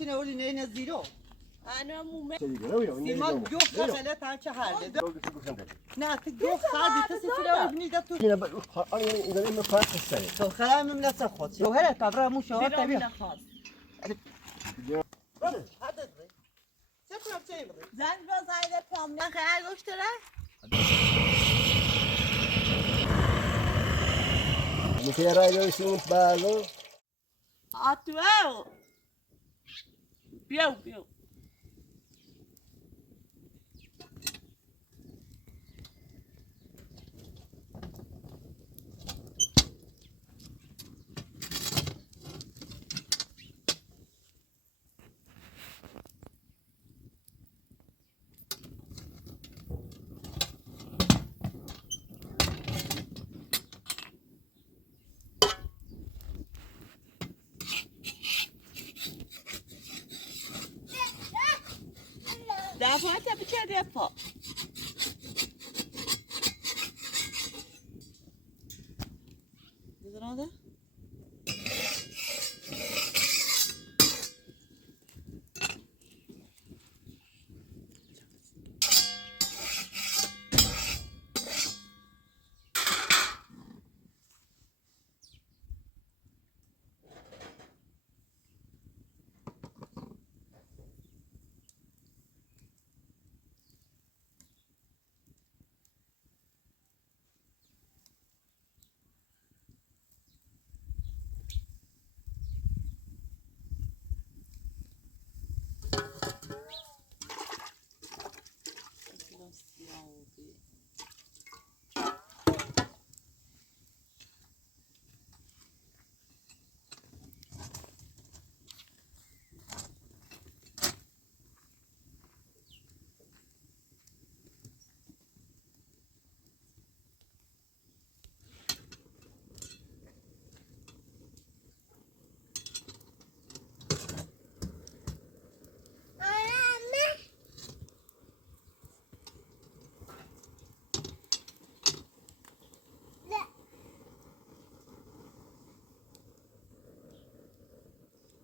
چنه ولی نه نه زیرو انا مومه سیما جو خاله تا چه حاله نه تجو خادي تسير ابني ده تو انا اذا ما فاك السنه تو خلا من لا تاخذ شو هلا كبره مو شو تبي هذا شكرا بشيء زن باز عيده پام نه خیلی گوشتره مثل رايدو سيمت بالو اتو بیو دفعه تا بچه دفعه دیدن آده؟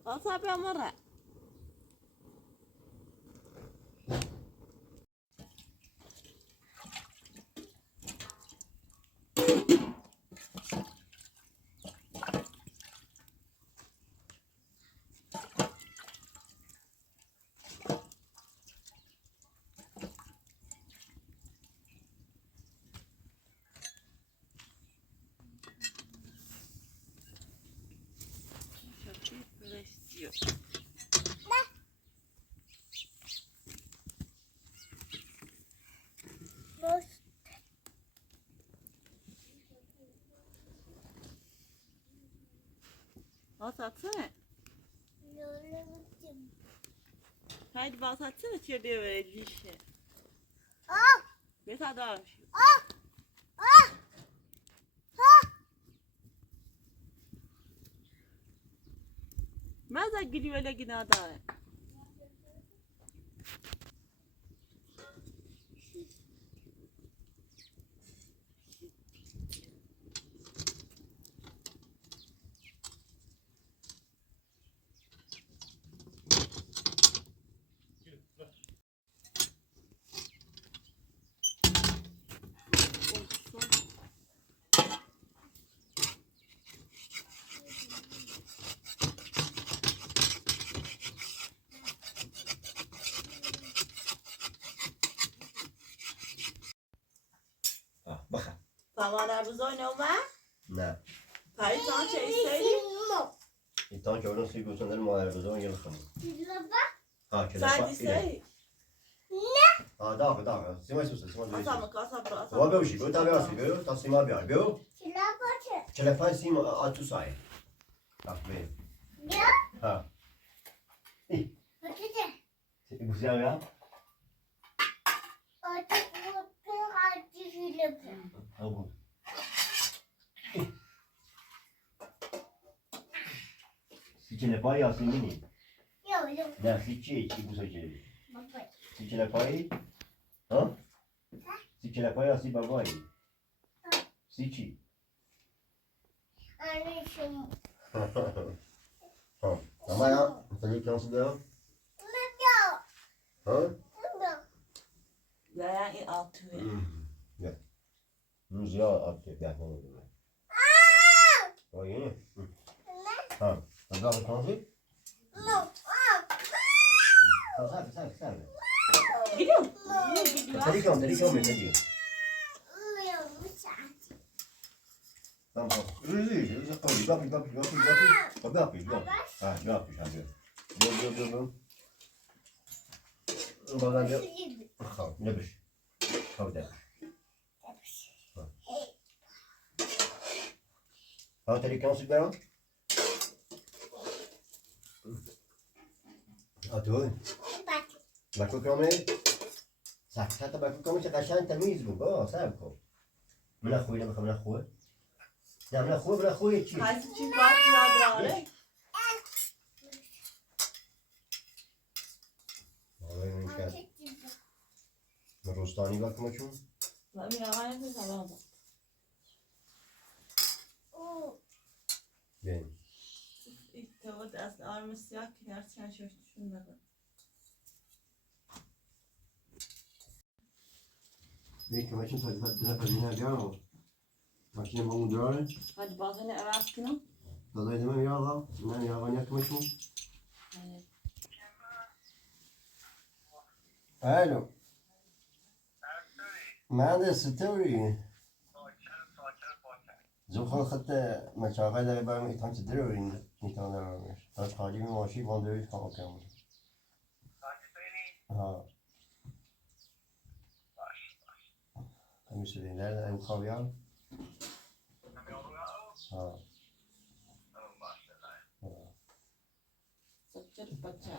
أصابع مرة Basatsana. Haydi basatsana çöreğe böyle dişe. Ne kadar? ماذا قلي ولا قنادار؟ Tamam buzağın olma? Ne? Hayır sana şey söyleyeyim. İntan ki oradan suyu götürenler muhalefet o zaman gelir kanım. Ha kele Sen söyle. Ha daha. Sima istiyorsun sima diyorsun. Asama kasabra Sima bir şey. Tabii asıl diyor. Ta sima bir ay. Biyo. Telefon sima atu say. Bak benim. Ha. Bu güzel ya. Ha bu. Si ce n'è pas, il y a non, si c'è, ci può essere. Si ce n'è pas, si ce n'è pas, si babai. Si ci. Mama ya, tabii ki nasıl diyor? Ha? Ya این آتوه Ne? Rüzgar attı. Ben ne oldu? O yeni. Ha. Hadi abi nasıl? Sen. Gidiyor. Niye gidiyor? Tabii ki ne diyor? Tamam. Rüzgar koy. Bak. Ha, ne yapmış abi? Dur. Bazen de ne bir? Tabii de. Ha, tabii ki nasıl diyor? Atıyor. Bakın kome. Hatta bakın kome قشنگ تمیز بود. صبر کن. من خوی. نه من خوی چی؟ Kaysın çift var kiradı Vallahi ben şer. Rostani bakma çun. Ben bir yalan yapıyorsam aldım. Ben. İlk tavuk az armı siyah gerçekten şöyle düşünmedim. Bir kamaşın tabii dına kadına gelme. Maşine bunu döne. Hadi bazen evvel günüm. Vallahi demem ya Allah. Ben ya ben yakmaşım. Alo. من ستوری زخور خط مچاقه داره برم ایتان چه دروین ایتان دارمش تا خالی ماشی باندوی خواه کنم ها همیشه دین درد این خوابیان ها Sıkçır bacı.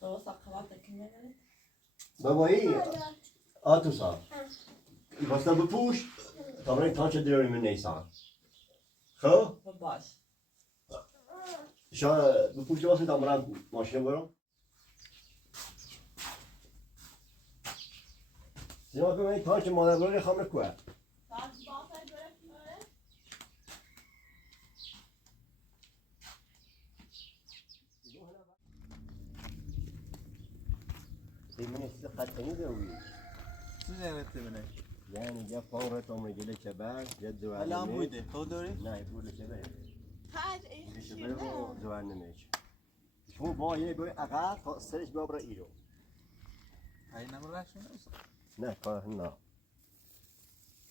Doğru saklamak kimle ne? بابایی آتوسا واسه بپوش تا من ایتان چه دروین من نیسان خب Baş. شا بپوش واسه تا برم ماشین برم زیما به من ایتان چه مادر برای خامه کوه من استخدام خطنی دوی چی نمیتی بینه؟ یعنی یا فورت عمر گله کبر یا دوار الان نمیش بوده تو داری؟ نه بوده کبر Kaç بوده کبر و دوار نمیش شما با یه گوی عقب تا سرش بیا برای ایرو این نمرش نیست نه کار نه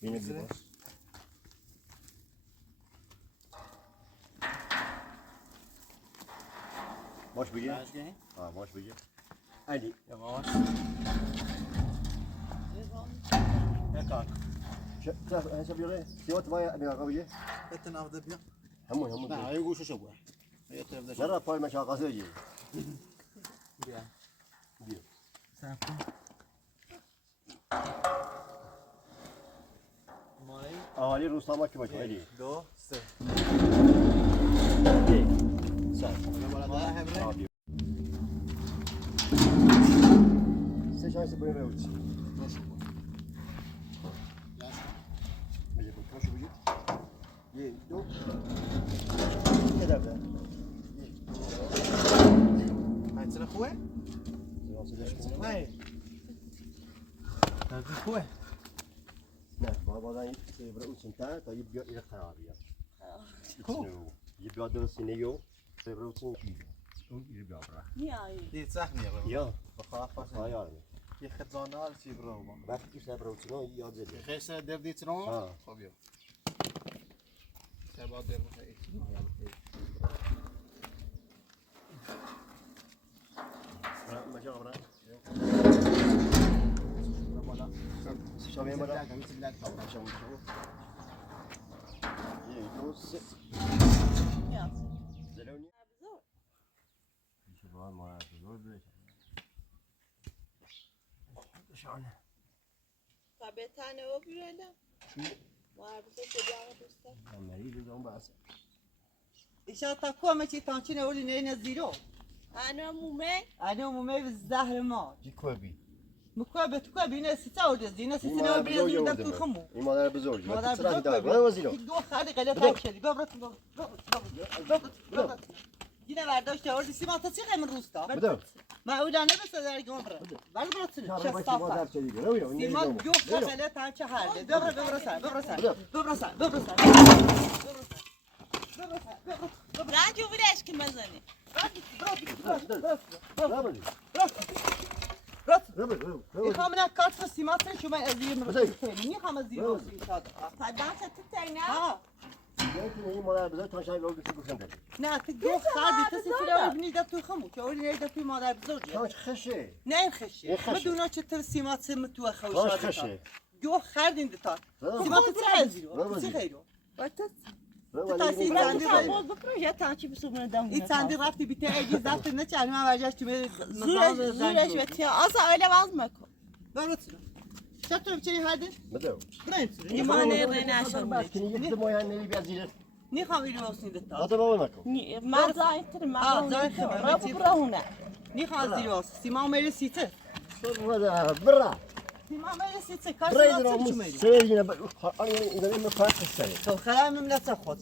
بینه بیرون باش بگیر ها باش بگیر علی yavaş هکار شاف هسه بیاره سیوت وای ابی آقا بگیر بتن avda بیا همون نه این گوشش بود یه طرف نرا پای مشاقه جی بیا بیا صبر کن مای اهالی روستاما کی باشه علی 2 3 بالا همراه سه شانس بگیر روچ بگیر پاشو بگیر یه دو یه دفعه هاي خوه هاي هذا خوه نه ما بعدن برای اون چنتا تا یه بیا این خرابیه خوب یه بیا درست نیو برای اون اون یه بیا برا Niye ayı? دي صح نيغو یا بخاف ها یار يا خدانال شي برو وقتی که برای اون یاد بده خیس در دیترون ها خب يا سبا در بخير مجا برا بالا شامي برا کمیت بلند کابرا شامي یه دو سه Niye? زلونی Zor. شباب ما زور بده شانه Tabii tane o bireyle. Var bize çocuğa dostlar. مریض اون بس إيشا تقوى ما شي تانشين أولي نينا زيرو Ana mume. أنا ومي بالزهر ما چی کوبی مكوبة تكوبة ناس ستاود زينة ستنا بيزو دك الخمو این مادر بزرگ مادر چرا بزرگ دار برو وزیرو دو خالي قال تاكشلي بابرت یه برداشت آوردی سیما تا چی من روستا بده معودانه بس در گام برا برد براتون شما باید شستافا در چه دیگه رویا سیما جو خاله تا چه حاله ببر سر رنج و بیرش که مزنی میخوام نه کارت سیما سر شما از این میخوام از این فدام ست تینا ها این مادر بزرگ تا شاید لوگش گوشم داد نه تو جو خاله تا سفره ببینید تو خمو که اولی نیست تو مادر بزرگ شاش خشه نه این خشه بدونا چطور سیما سر تو شاش خوشا خشه جو خردین دتا سیما تو چه ازیرو چه خیرو این چندی رفتی بیته ایدی زفت نه چند من برجاش تو زورش بتیا آسا öyle vaz mı ko? براتون چطور بچه هردی؟ بده برنت Limane renaşan. مسکنی یک دماغ نمی بیازیره نیخوام اینو واسه دتا آده بابا نکن Ma zaytır ma. زای خبر Rabu brahuna. نیخوام زیر واسه سیما میره سیته برا برا سیما میره سیته کار برا سیما ایدن چه آموز میری؟ سریعی نبا ایدن این مفاق خسته تو خلاه مملت خود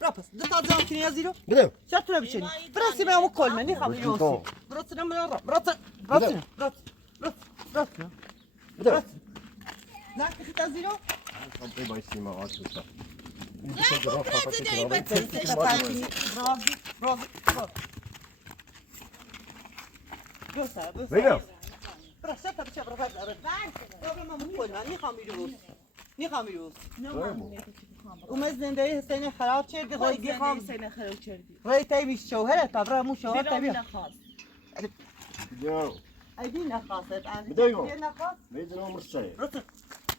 راپس دتا زام کنی از زیرو بده چطور بچه برا سیما همو کلمه نیخوام اینو واسه براتون براتون بده نه کشید از زیرو خب بای سیما آتوسا بگم اومد زنده حسین خراب کرد Koy خواهی خام sene xarab çerdi. رای تایبی شوهره تبرا مو شوهر Bir تایبی xas. جو ایدی نخواست بدهیگو. ایدی نخواست میدن آموز سریع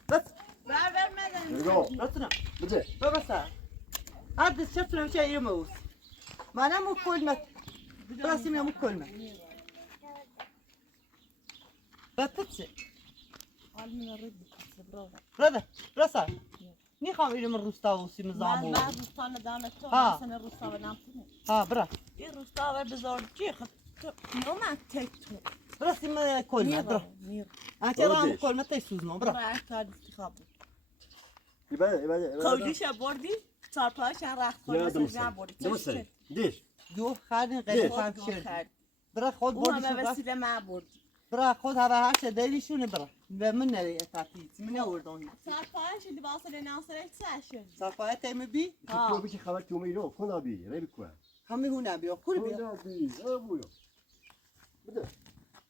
بس Ver vermeden. بگو رتنا بده ببسا هاد شفت لو شيء يموت ما انا مو كلمة براسي مو كلمة بتتسي Almina rıdı. Bravo. رده رسا ني خام إلى من روستا وسي مزامو Ben Ruslarla devam ettim. Ha. Ben sana Ruslarla ne yaptım? ها برا Bir Ruslar ve biz orada çıkıp. Normal tek tu. براسي ما كلمة برا Niye? أنا ترى مو كلمة تيسوزنا برا Bırak kardeşlik abi. İbade Kavlişe bordi. Çarpışan rahat Ya koymasın. demişsin. Ben bordi. Demişsin. Değil. جو خادن غير ليش؟ فاهم شير برا خود O بودي ama شو vesile ben bordi. برا خود هذا هاشة دايلي شو نبرا من نري أتاتيت من أوردون Çarpışan şimdi basılı nasıl etsen. صفاية تيم بي تو بیشی خبر تو میرو کن آبی ریب کن هم هنا بيو كل بيو کن آبی آبویو بده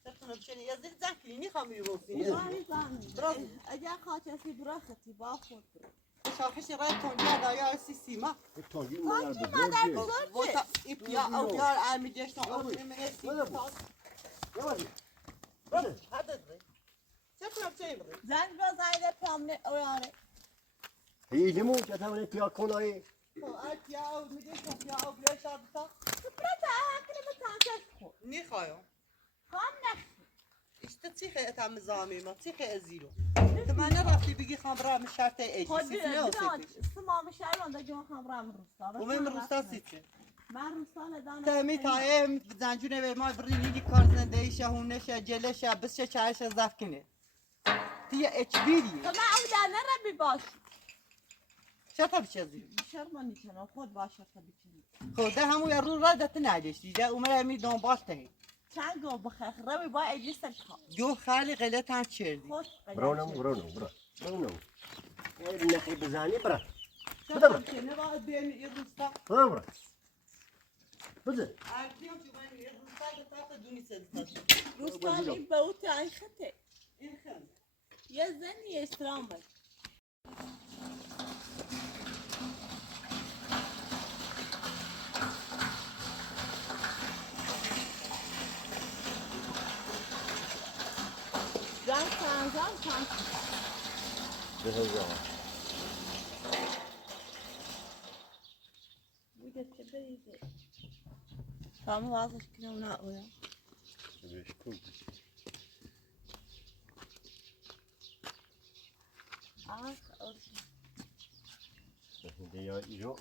ترتنا بشني يزيد زاكلي ني خامي يوصي Bravo. Eğer kaçası bırakıtı bakın. شاخش رای تونجا دایا سیما تاگی مادر Madem بزرگی kızı. و تا ایپیا او یار ارمی جشن او نمیره بده بده بده هذا دري چطور چه بده Zen biraz aile pamle oyare. هی لیمو که تمام پیا کنایی ایپیا او میگه پیا او بیا شابتا Prata haklı mı tanıştık? نخوایم Kan ne? işte تیخه اتم زامی ما تیخه ازیرو تمنا رفتی بگی خمره من شرط ایجی Hadi سیتونه او سیتش sımamış ayronda gün hamram Ruslar. و من روستا سیتشه Ben Ruslarla devam تمی تایم زنجونه به ما برینی کار زنده ایشه هونشه جلشه بسشه چهرش زف کنه تیه اچ بیریه Tamam o da nere bir baş. شتا بچه زیرو Şarman için o kod başa tabii ki. خب ده همون یه رو را دست نداشتی ده اومده می دنبال تهی Sen go bخخ ربی با اجلی سر کار. جو خالی غلط هم چردی Hoş. برونم برونم نخی بزنی برا شتا کنه باید بین یه روستا برا بده ارکیم جو من یه روستا که تاق دونی سلستا Ruslar این به او تایخته. این خیلی یه زنی استرام بد. Zan san. بهزا Bu da çebeydi. Tamam vazgeçtim ne o ya. بشکن دیا ایجا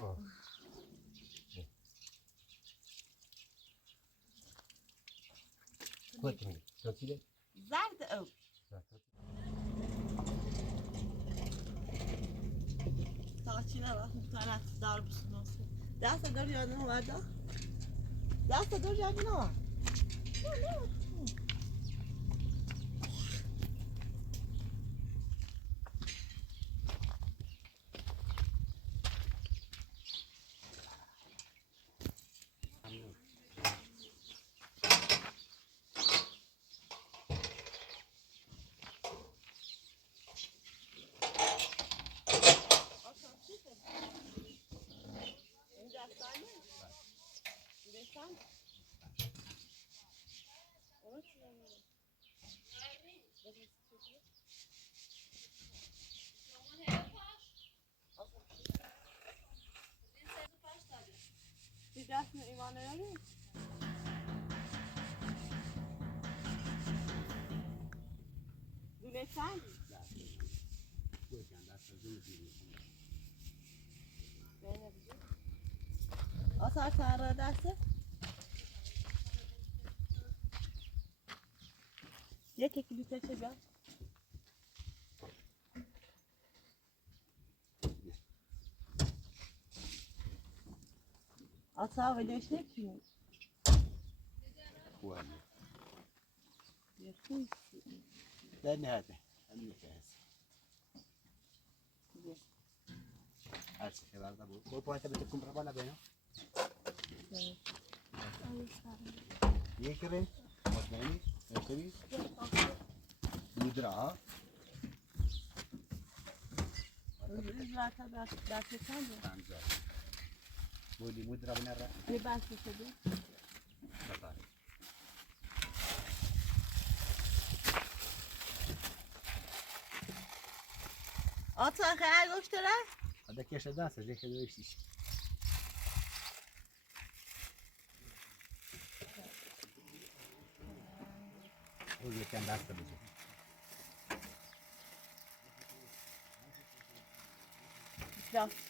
کدومی کدومی Zard o. Saçına bak muhtemelen dar mısın olsun. Derse dört yanına var da. دست دور جبینا. Bir ders mi iman edelim? Güneş sen? Asar sarı dersi. یکی کلیپ چه بیاد؟ اصلا ولش نکنیم. خوبه. یکی. در نهایت همین که هست. هر چی که برده بود. برو پایت بهت کم برای بالا بیام. یکی ری. مطمئنی؟ یکی. مدرا. زرتا دست چنده؟ پنجاه. بودی مدرا بنره. یه بسته شده. بله. آتا خیلی گوشت داره؟ هذا كيش دانس زي كذا يشتيش. هو اللي كان دانس بيجي. دست.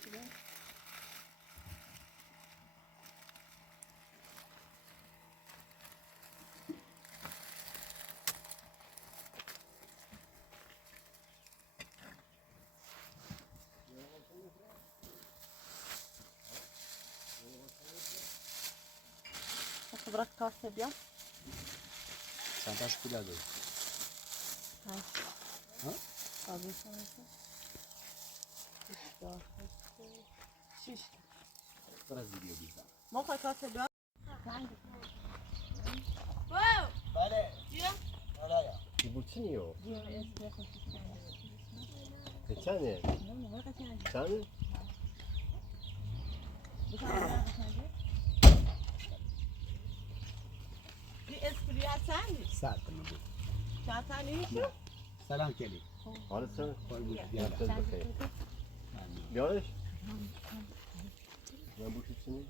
خبرك كاسة بيا؟ سانتاش كيلو ده. ها؟ أبي سانتا. شش. برازيليا بيزا. ما خد كاسة بيا؟ بله. بيا؟ ولا يا. Kibuciniyo. بيا اسمه خشيش. Kaçane? Kaçane? اسپریا چندی؟ ساعت من بود. چند تانی شو؟ سلام کلی. Maalesef. Yalla. Yarış. Ben bu şutunu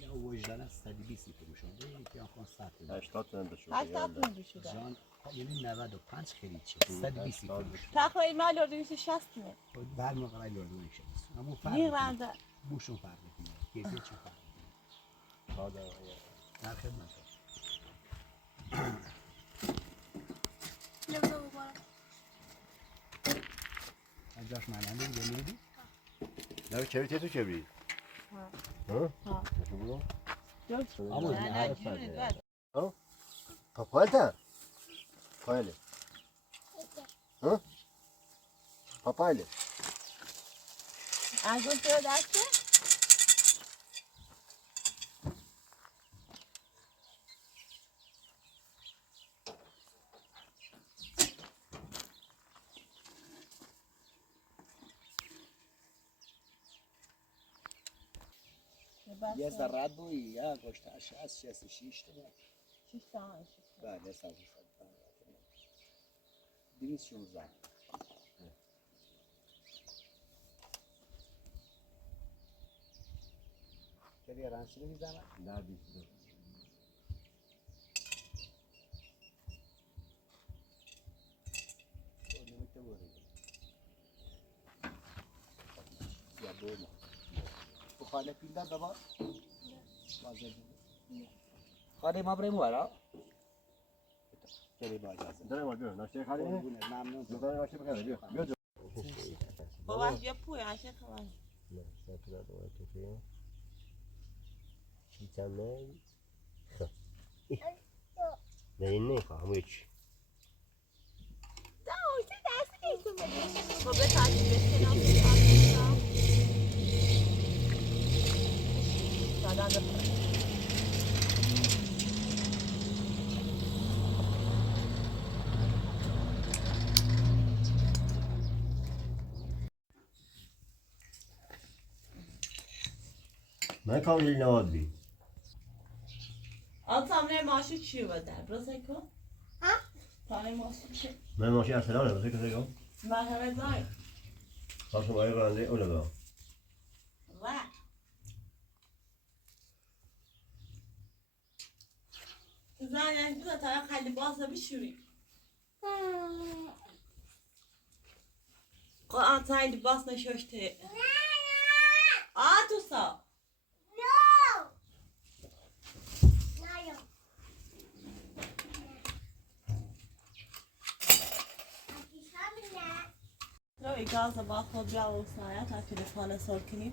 یا وجدان 120 فروشنده یکی آن 100 80 tane de şu. 80 میلیون شده. جان یعنی 95 خرید شد 120 فروش تقریبا مال 260 میلیون. بر موقع لولو میشه اما یه فرق رنده. بوشون فرق میکنه کیفیت چه فرق Sağda. در خدمت جاش معنی نمیدی Ne çevir tu çevir. Ha. Ha? Ha. Bu. Ama نه نه جوری بد. Papayla. Papayla. Ha? Papayla. انگشت دسته؟ یه ذره بوی یا گوشت 66 تا 6 تا بله 216 کلی رانچی میزنه Ne bilsin. نمیته برید یا دوم تو خاله پیدا دبا بازه خاله ما بریم ورا کلی باز Dene var diyor. Naşte khali ne? ممنون Yukarı naşte bakar diyor. Göz. بابا یه پوی عشق من. Ne? Sen tutar da var tutuyor. Tamam. نه این نمیخواه همون هیچ خب بترکیم بکنم دادن بخورم من کامل نواد بی آن ماشی چی بده؟ برسه کن؟ ها؟ تانه ماشی چی؟ من ماشی ارسلانه بسه کسی کن مرحبا زای خواستم آقای راننده اونو دارم و زای یعنی تو تا خیلی بازه بشوری قرآن تایید باز نشوشته تو سا روی گاز با خود را و سایه تا تلفن سر کنیم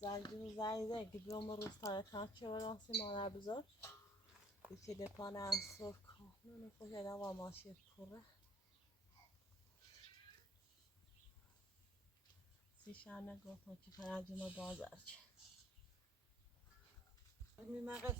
زنجون زنیده که بیام روز تا چند چه ورانسی مادر بزرگ به تلفن اصور کامل نفوش ادام و ماشی پره سی شنه گفتم که فرنجون بازار چه میمقص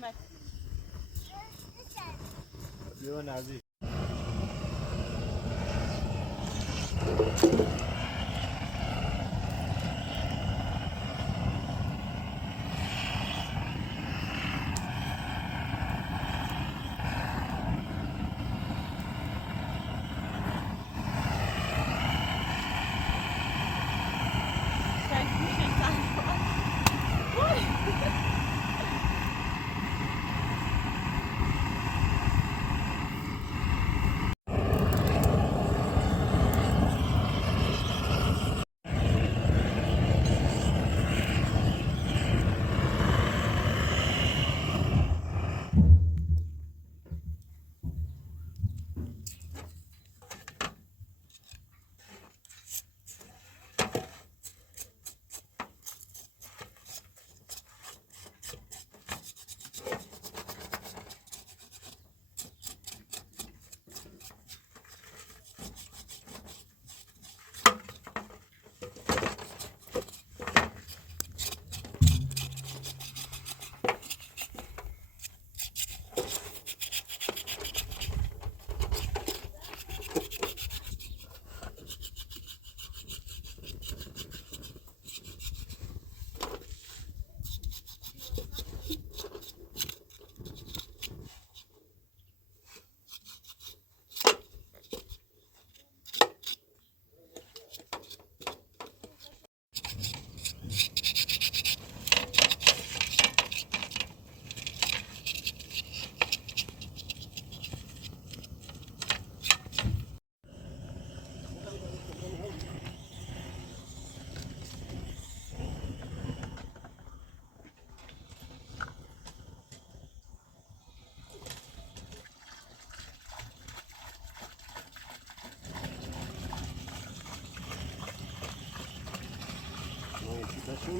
ekmek. Diyor nazik. Sen kimsin sen?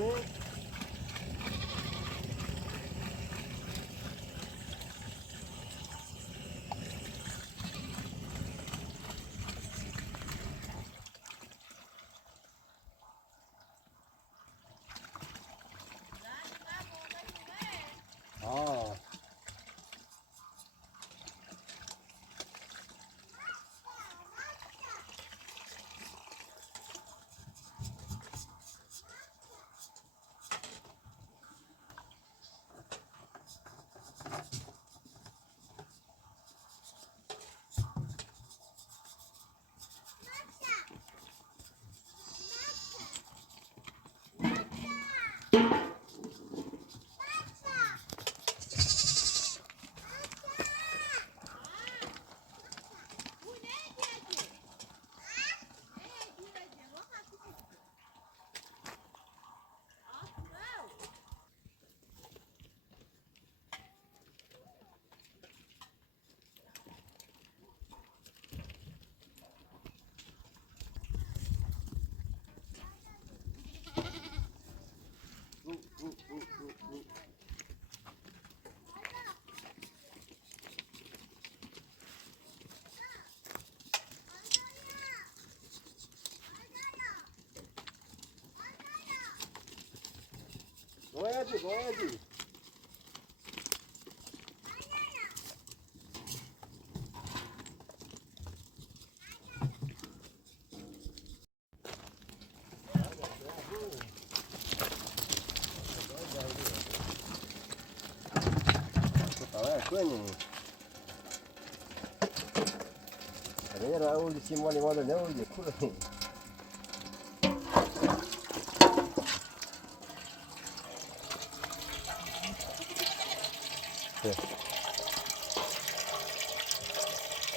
Oy. Aa. Boyacı. Kwani Rera uli si mole mole ne uli kule.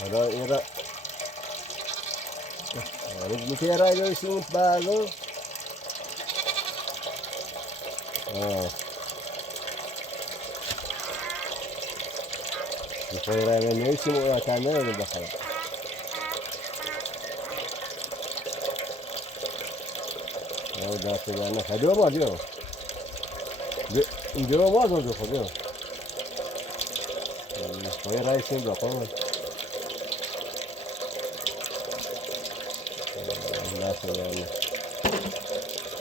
Era Mungkin era itu sing balu. Era ne sing o kamera da bakar. Ya da sana hadi ama diyor. Diyor var mı diyor. Era sing bakar. Yani.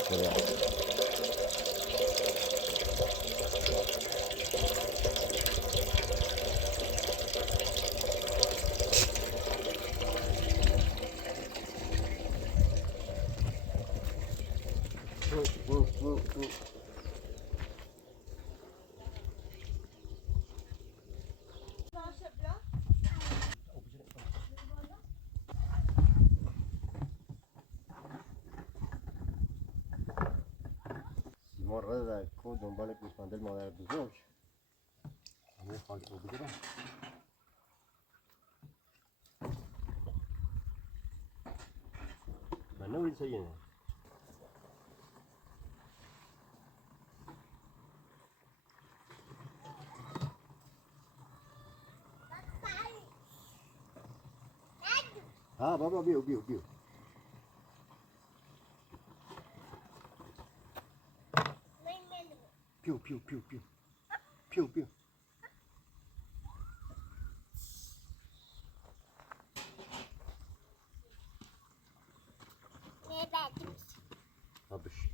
Şöyle. مرة ذا كود دنبالك بيفندل مادر بزرگ همه خالی او بگیرم من نوری سیینه ها بابا بيو بيو بيو بيو بيو بيو بيو بيو بيو طبش